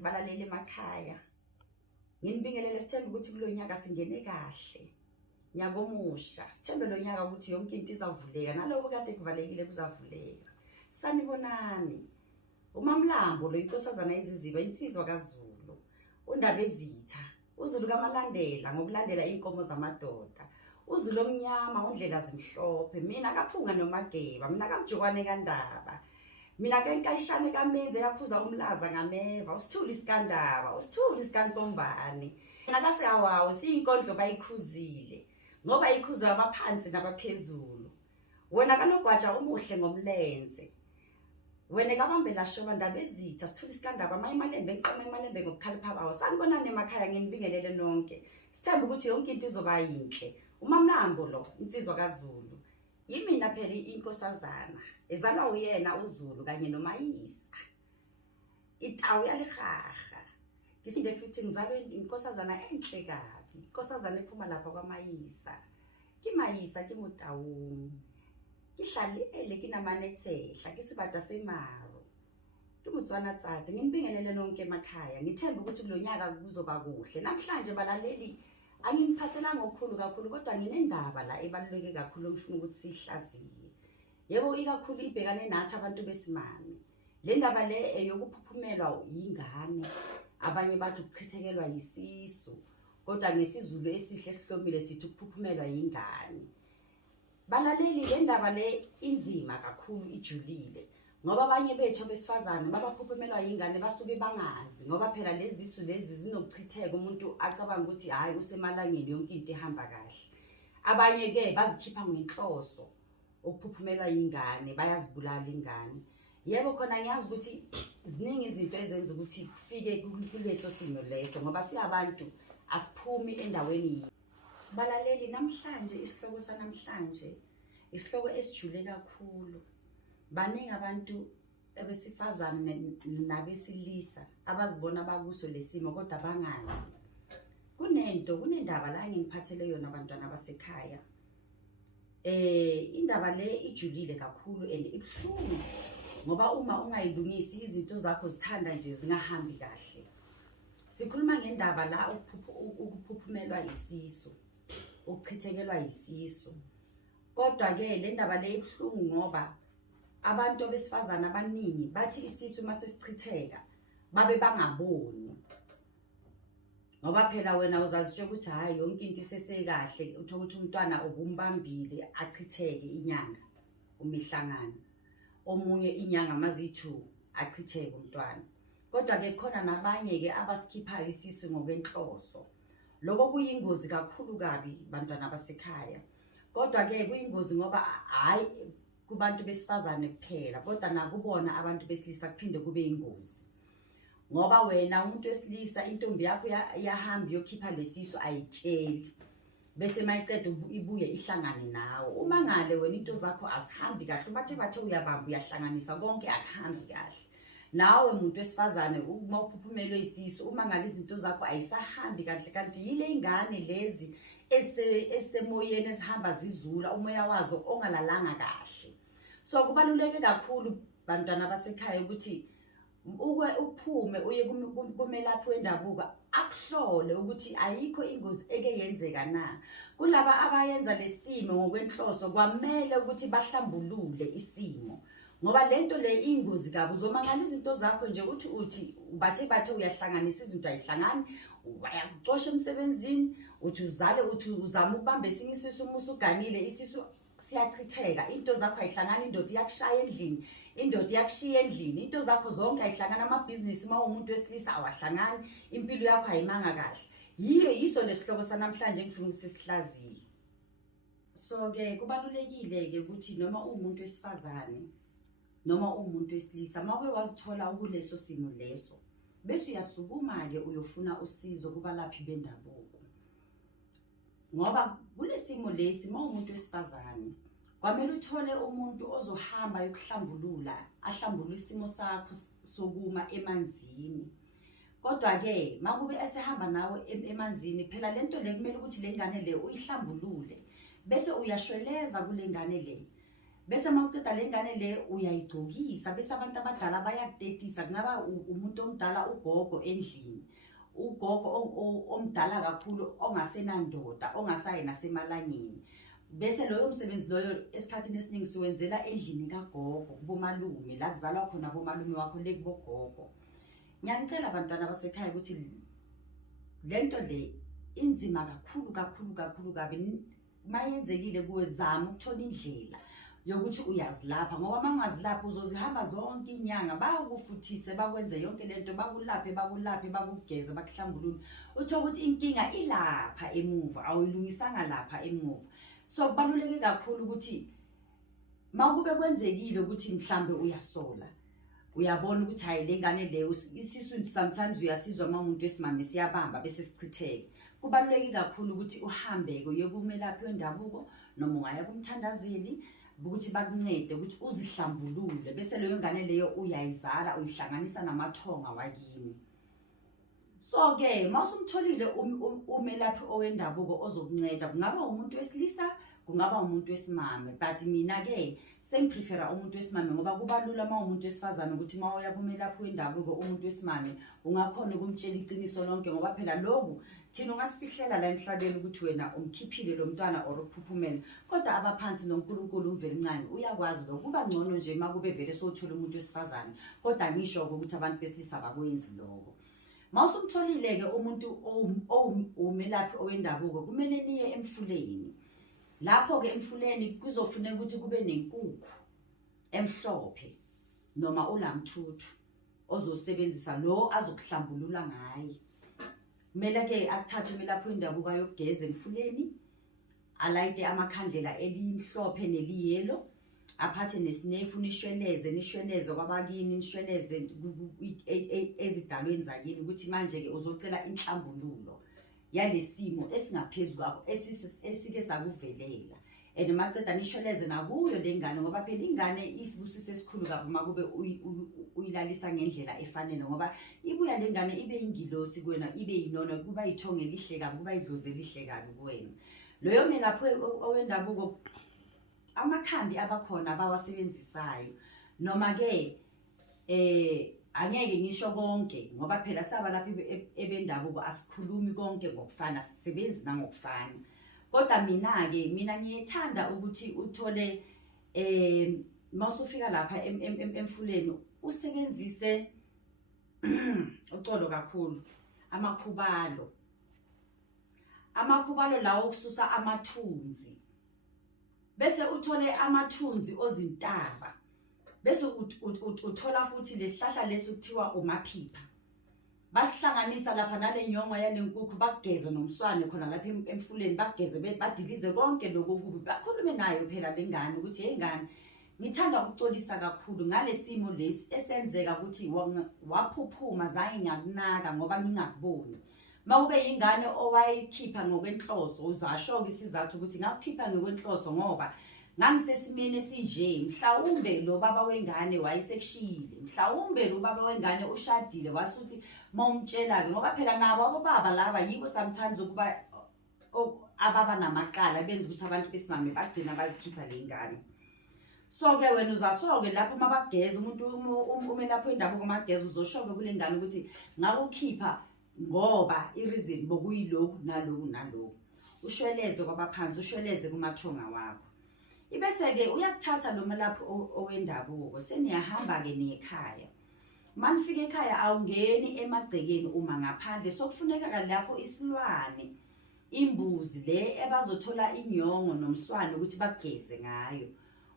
Balaleli emakhaya nginibingelele sithemba ukuthi kulonyaka singene kahle nyaka omusha sithembe lo nyaka ukuthi yonke into izavuleka nalobo kade kuvalekile kuzavuleka sanibonani uMamlambo lo inkosazana iziziba insizwa kaZulu undaba ezitha uZulu kamalandela ngokulandela inkomo zamadoda uZulu omnyama undlela zimhlophe mina kaphunga nomageba mina kamjokwane kaNdaba mina ke nkayishane kaMenze yaphuza umlaza ngameva usithuli isikandaba usithuli isikankombani nakase awawo siyinkondlo bayikhuzile ngoba ikhuzwa abaphansi nabaphezulu wena kanogwaja umuhle ngomlenze wena kabambela shoba ndaba ezitha sithuli isikandaba mayimalembe enqama imalembe ngokukhalipha bawo sanibonani emakhaya nginibingelele nonke sithemba ukuthi yonke into izoba yinhle uMamlambo lo insizwa kaZulu yimina phela inkosazana ezalwa uyena uZulu kanye noMayisa itawu yalihaha ngisinde futhi ngizalwe inkosazana enhle kabi inkosazana ephuma lapha kwaMayisa kiMayisa kimutawu kihlalele kinamanethehla kisibada semaro kimutswana tsatsi nginibingelele nonke emakhaya ngithemba ukuthi kulonyaka kuzoba kuhle namhlanje balaleli angiphathelanga okukhulu kakhulu kodwa nginendaba la ebaluleke kakhulu ngifuna ukuthi sihlaziye yebo ikakhulu ibhekane nathi abantu besimame le ndaba le eyokuphuphumelwa yingane abanye bathi ukuchithekelwa yisisu kodwa ngesizulu esihle esihlomile sithi ukuphuphumelwa yingane balaleli le ndaba le inzima kakhulu ijulile ngoba abanye bethu besifazane babaphuphumelwa yingane basuke bangazi ngoba phela lezi zisu lezi zinokuchitheka umuntu acabanga ukuthi hayi usemalangeni yonke into ihamba kahle abanye ke bazikhipha ngenhloso ukuphuphumelwa yingane bayazibulala ingane yebo khona ngiyazi ukuthi ziningi izinto ezenza ukuthi kufike kuleso simo leso ngoba siyabantu asiphumi endaweni balaleli namhlanje isihloko sanamhlanje isihloko esijule kakhulu baningi abantu abesifazane nabesilisa abazibona bakuso lesimo kodwa bangazi kunendaba la ngiphathele yona abantwana basekhaya indaba le ijulile kakhulu and ibhlungu ngoba uma ungayilungisi izinto zakho zithanda nje zingahambi kahle sikhuluma ngendaba la ukuphuphumelwa isisu ukuchithekelwa yisisu kodwa ke le ndaba le ibhlungu ngoba abantu besifazana abaningi bathi isisu mase sichitheka babe bangaboni ngoba phela wena uzazitsho ukuthi hayi yonke into isesekahle uthola ukuthi umntwana obumbambile achitheke inyanga umihlangano omunye inyanga mazithu achitheke umntwana kodwa ke khona nabanye ke abasikhiphayo isisu ngokwenhloso lokho kuyingozi kakhulu kabi bantwana basekhaya kodwa ke kuyingozi ngoba hayi kubantu besifazane kuphela kodwa nakubona abantu besilisa kuphinde kube ingozi ngoba wena umuntu wesilisa intombi yakho yahamba yokhipha lesisu ayitsheli bese mayicede ibuye ihlangane nawe uma ngale wena into zakho azihambi kahle bathe uyabamba uyahlanganisa konke akuhambi kahle nawe umuntu wesifazane uma uphuphumelwe isisu uma ngale izinto zakho ayisahambi kahle kanti yile ingane lezi esemoyeni ezihamba zizula umoya wazo ongalalanga kahle so kubaluleke kakhulu bantwana basekhaya ukuthi uphume uye kumelaphi wendabuko akuhlole ukuthi ayikho ingozi eke yenzeka na kulaba abayenza lesimo ngokwenhloso kwamele ukuthi bahlambulule isimo ngoba lento le ingozi kabi uzomangala izinto zakho nje uthi bathe uyahlanganisa izinto ayihlangani uyakuxosha emsebenzini uthi uzale uthi uzama ukubamba esinye isisu umusa uganile isisu siyachitheka into zakho ayihlangani indoda iyakushaya endlini indoda iyakushiya endlini into zakho zonke ayihlangana amabhizinisi mawumuntu wesilisa awahlangani impilo yakho ayimanga kahle yiso lesihloko sanamhlanje ngifuna ukuthi sihlaziye so ke kubalulekile ke ukuthi noma umuntu wesifazane noma umuntu wesilisa mawuke wazithola ukuleso simo leso bese uyasukuma ke uyofuna usizo kubalaphi bendabuko ngoba kulesimo lesi mawumuntu wesifazane kwamele uthole umuntu ozohamba yokuhlambulula ahlambulule isimo sakho sokuma emanzini Kodwa ke makube esehamba nawe emanzini phela lento le kumele ukuthi lengane le uyihlambulule bese uyashweleza kulengane le. Bese mawuqeda lengane le uyayigcokisa bese abantu abadala bayakutetisa, kungaba umuntu omdala ugogo endlini. Ugogo omdala kakhulu ongasenandoda ongasayi nasemalangeni. Bese loyo msebenzi loyo esikhathini esiningi siwenzela endlini kagogo kubomalume la kuzalwa khona bomalume wakho le kubogogo. Ngiyanicela abantwana basekhaya ukuthi lento le inzima kakhulu kabi. Mayenzekile kuwe zama ukuthola indlela yokuthi uyazilapha, ngoba mangazilapha uzozihamba zonke inyanga bayakufuthise bakwenze yonke lento, bakulaphe bakugeze bakuhlambulule, uthola ukuthi inkinga ilapha emuva awuyilungisanga lapha emuva. So kubaluleke kakhulu ukuthi makube kwenzekile ukuthi mhlambe uyasola, uyabona ukuthi hayi lengane leyo isisu sometimes uyasizwa umuntu wesimame siyabamba bese sichitheke. Kubaluleke kakhulu ukuthi uhambe uye kumelaphi wendabuko noma ungaya kumthandazeli ukuthi bakuncede ukuthi uzihlambulule bese leyo ngane leyo uyayizala uyihlanganisa namathonga wakini. So ke mawusumtholile umelaphi owendabuko ozokunceda, kungaba umuntu wesilisa kungaba umuntu wesimame, but mina ke sengiprefera umuntu wesimame ngoba kuba lula umuntu wesifazane ukuthi mawuya kumelaphi wendabuko umuntu wesimame ungakhona ukumtshela iqiniso lonke, ngoba phela lokhu thina ungasifihlela la emhlabeni ukuthi wena umkhiphile lo mntwana or uphuphumele, kodwa abaphansi noNkulunkulu umveli incane uyakwazi lokho. Kuba ngcono nje makube vele sowuthola umuntu wesifazane, kodwa ngisho ukuthi abantu besilisa bakwenzi lokho. Mawusumtholile ke umuntu omelaphi owendabuko kumele niye emfuleni. Lapho ke emfuleni kuzofuneka ukuthi kube nenkukhu emhlophe noma ulamthuthu ozosebenzisa lo azokuhlambulula ngaye. Kumele ke akuthathe umelaphi wendabuko ayogeza emfuleni, alayite amakhandlela elimhlophe neliyelo, aphathe nesinefu nishweleze kwabakini, nishweleze ezidalweni zakini ukuthi manje ke uzocela inhlambululo yalesimo esingaphezulu kwakho esike sakuvelela. And maqeda nishweleze nakuyo lengane ngoba phela ingane isibusiso esikhulu kabi makube uyilalisa ngendlela efanele, ngoba ibuya lengane ibe ingilosi kuwena, ibe yinona, kuba ithonge lihle kabi, kuba idloze lihle kabi kuwena. Loyo melaphi owendabuko amakhambi abakhona abawasebenzisayo, noma ke angeke ngisho konke ngoba phela saba lapha ebendabuko asikhulumi konke ngokufana, sisebenzi nangokufana. Kodwa mina ngiyethanda ukuthi uthole masufika lapha emfuleni usebenzise ucolo kakhulu amakhubalo lawo okususa amathunzi, bese uthole amathunzi ozintaba, bese uthola futhi lesihlahla lesi kuthiwa umaphipha. Basihlanganisa lapha nale nyongo yale nkukhu, bakugeze nomswane khona lapha emfuleni, bageze badilize konke lokho kubi, bakhulume nayo phela lengane ukuthi hey ngane, ngithanda ukuxolisa kakhulu ngalesimo lesi esenzeka ukuthi waphuphuma zange ngiyakunaka ngoba ngingakuboni. Mawube ingane owayikhipha ngokwenhloso uzasho isizathu ukuthi ngakukhipha ngokwenhloso ngoba ngangisesimene esinje, mhlawumbe lo baba wengane wayesekushiyile, mhlawumbe lo baba wengane ushadile wasuthi mawumtshela ke ngoba phela nabo abobaba laba yibo sometimes ukuba ababa namaqala benza ukuthi abantu besimame bagcina bazikhipha lengane. So ke wena uzasoke lapho mabageza umuntu umelaphi wendabuko mageza uzoshoke kulengane ukuthi ngakukhipha ngoba ireason bokuyilokhu nalokhu. Ushweleze kwabaphansi, ushweleze kumathonga wakho. Ibese ke uyakuthatha lo melaphi owendabuko seniyahamba ke nekhaya. Manifika ekhaya awungeni emagcekeni uma ngaphandle, sokufuneka lapho isilwane, imbuzi le ebazothola inyongo nomswane ukuthi bageze ngayo.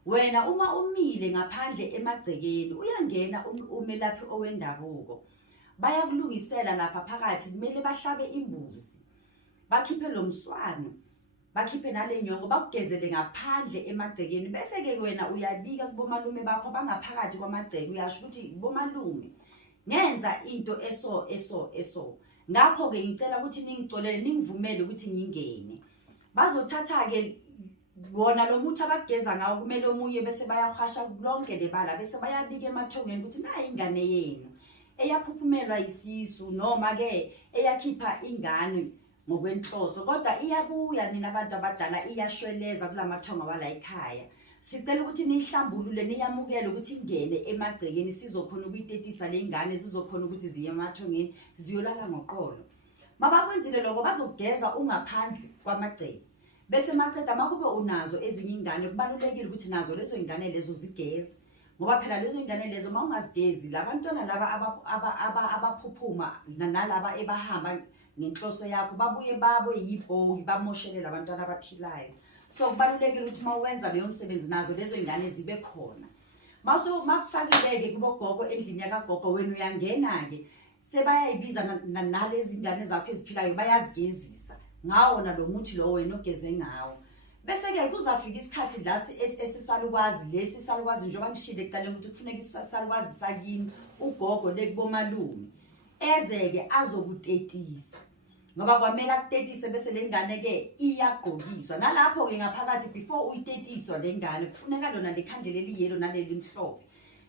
Wena uma umile ngaphandle emagcekeni uyangena umelaphi owendabuko, bayakulungisela lapha phakathi, kumele bahlabe imbuzi, bakhiphe lo mswane, bakhiphe nale nyongo, bakugezele ngaphandle emagcekeni. Bese ke wena uyabika kubomalume bakho bangaphakathi kwamagceke, uyasho ukuthi bomalume ngenza into eso. Ngakho ke ngicela ukuthi ningicolele, ningivumele ukuthi ngingene. Bazothatha ke wona lo muthi abageza ngawo, kumele omunye bese bayahasha lonke lebala, bese bayabika emathongeni ukuthi nayi ingane yenu eyaphuphumelwa isisu noma ke eyakhipha ingane ngokwenhloso, kodwa iyabuya nina abantu abadala iyashweleza kulamathonga wala ekhaya. Sicela ukuthi nihlambulule niyamukele ukuthi ingene emagcekeni sizokhona ukuyitetisa le ngane sizokhona ukuthi ziye emathongeni ziyolala ngoqolo. Mabakwenzile lokho bazogeza ungaphandle kwamagceke. Bese maqeda makube unazo ezinye ingane kubalulekile ukuthi nazo lezo ingane lezo zigeze. Ngoba phela lezo ingane lezo mawungazigezi labantwana laba abaphuphuma nalaba ebahamba ngenhloso yakho babuye babo yibhoki bamoshelela abantwana abaphilayo. So kubalulekile ukuthi mawenza leyo msebenzi nazo lezo ingane zibe khona. Makufakileke kubogogo endlini yakagogo wena uyangena ke sebayayibiza nalezi ingane zakho eziphilayo bayazigezisa ngawo nalo muthi lo wena ogeze ngawo. Bese ke kuzafika isikhathi la esisalukwazi lesi salukwazi njengoba ngishilo ekuqaleni ukuthi kufuneka isalukwazi sakini ugogo lekubomalume ezeke azokutetisa. Ngoba kwamele akutetise bese le ngane ke iyagqokiswa nalapho ke ngaphakathi before uyitetiswa le ngane kufuneka lona lekhandlela eliyelo naleli mhlophe.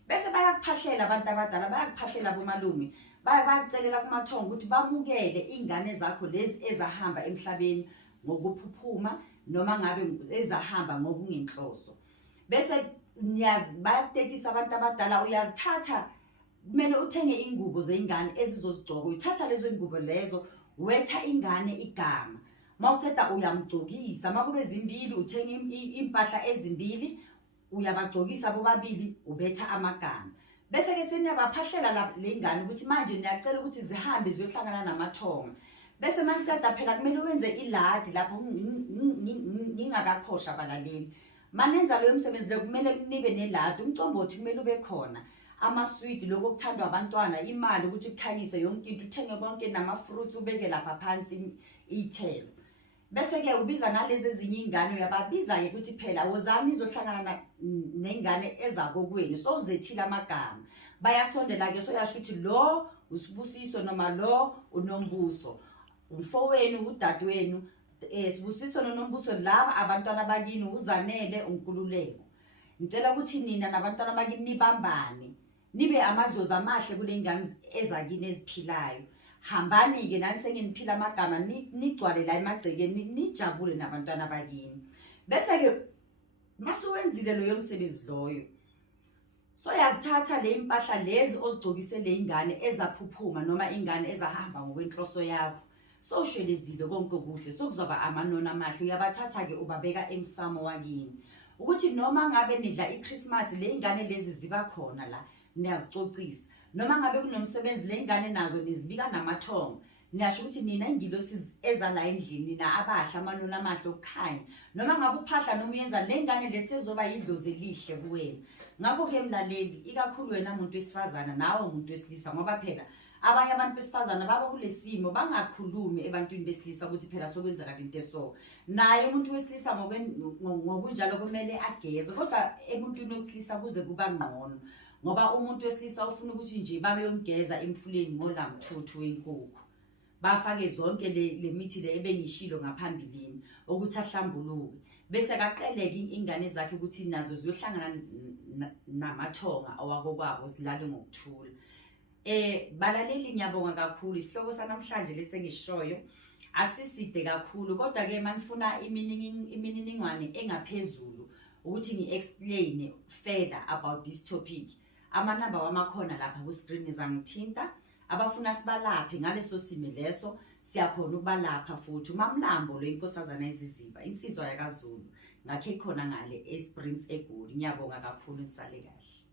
Bese bayakuphahlela abantu abadala bayakuphahlela bomalume bayakucelela kumathongo ukuthi bamukele ingane zakho lezi ezahamba emhlabeni ngokuphuphuma noma ngabe ezahamba ngokungenhloso. Bese niyazi bayakutetisa abantu abadala uyazithatha kumele uthenge ingubo zeingane ezizozigcoka uyithatha lezo ingubo lezo wetha ingane igama mawuqeda uyamgcokisa makube zimbili uthenga impahla ezimbili uyabagcokisa bobabili ubetha amagama. Bese ke seniyabaphahlela le ngane ukuthi manje niyacela ukuthi zihambe ziyohlangana namathonga. Bese maniceda phela kumele wenze iladi lapho ngingakakhohlwa abalaleli. Manenza leyo msebenzi le kumele nibe neladi umcombothi kumele ube khona. Amaswidi lokho kuthandwa abantwana imali ukuthi kukhanyise yonke into uthenge konke nama-fruits ubeke lapha phansi ithelo. Bese ke ubiza nalezi ezinye ingane uyababiza ke ukuthi phela wozani izohlangana nengane ezakokwenu so uzethile amagama bayasondela ke soyasho ukuthi lo usibusiso noma lo unombuso umfowenu udadewenu sibusiso nonombuso laba abantwana bakini uzanele unkululeko. Ngicela ukuthi nina nabantwana bakini nibambane nibe amadlozi amahle kule ngane ezakini eziphilayo. Hambani ke nani senginiphila amagama nigcwale la emagcekeni nijabule nabantwana bakini. Bese ke masuwenzile loyo msebenzi loyo so yazithatha le impahla lezi ozigcokise le ingane ezaphuphuma noma ingane ezahamba ngokwenhloso yakho so ushwelezile konke kuhle so kuzoba amanona amahle uyabathatha ke ubabeka emsamo wakini ukuthi noma ngabe nidla iChristmas le ingane lezi ziba khona la niyazicocisa noma ngabe kunomsebenzi le ingane nazo nizibika namathongo niyasho ukuthi nina ingilosi eza la endlini na abahla amanona amahle okukhanya noma ngabe uphahla noma uyenza le ngane lesezoba yidlozi elihle kuwena. Ngakho ke mlaleli ikakhulu wena umuntu wesifazana nawe umuntu wesilisa ngoba phela abanye abantu besifazana baba kulesimo bangakhulumi ebantwini besilisa ukuthi phela sokwenzeka into eso. Naye umuntu wesilisa ngokunjalo kumele ageze kodwa emuntwini wesilisa kuze kuba ngqono ngoba umuntu wesilisa ufuna ukuthi nje babe yomgeza emfuleni ngolamthuthu wenkukhu. Bafake zonke le mithi le ebengishilo ngaphambilini ukuthi ahlambuluke bese kaqeleke ingane zakhe ukuthi nazo ziyohlangana namathonga awakokwabo silale ngokuthula. Balaleli ngiyabonga kakhulu isihloko sanamhlanje lesengishoyo asiside kakhulu kodwa ke manifuna imininingwane engaphezulu ukuthi ngiexplain further about this topic amanamba wamakhona lapha ku screen izangithinta abafuna sibalaphe ngaleso simo leso siyakhona ukubalapha futhi uMamlambo lo inkosazana eziziba insizwa yakaZulu ngakhe khona ngale eSprings eGoli. Ngiyabonga kakhulu nisale kahle.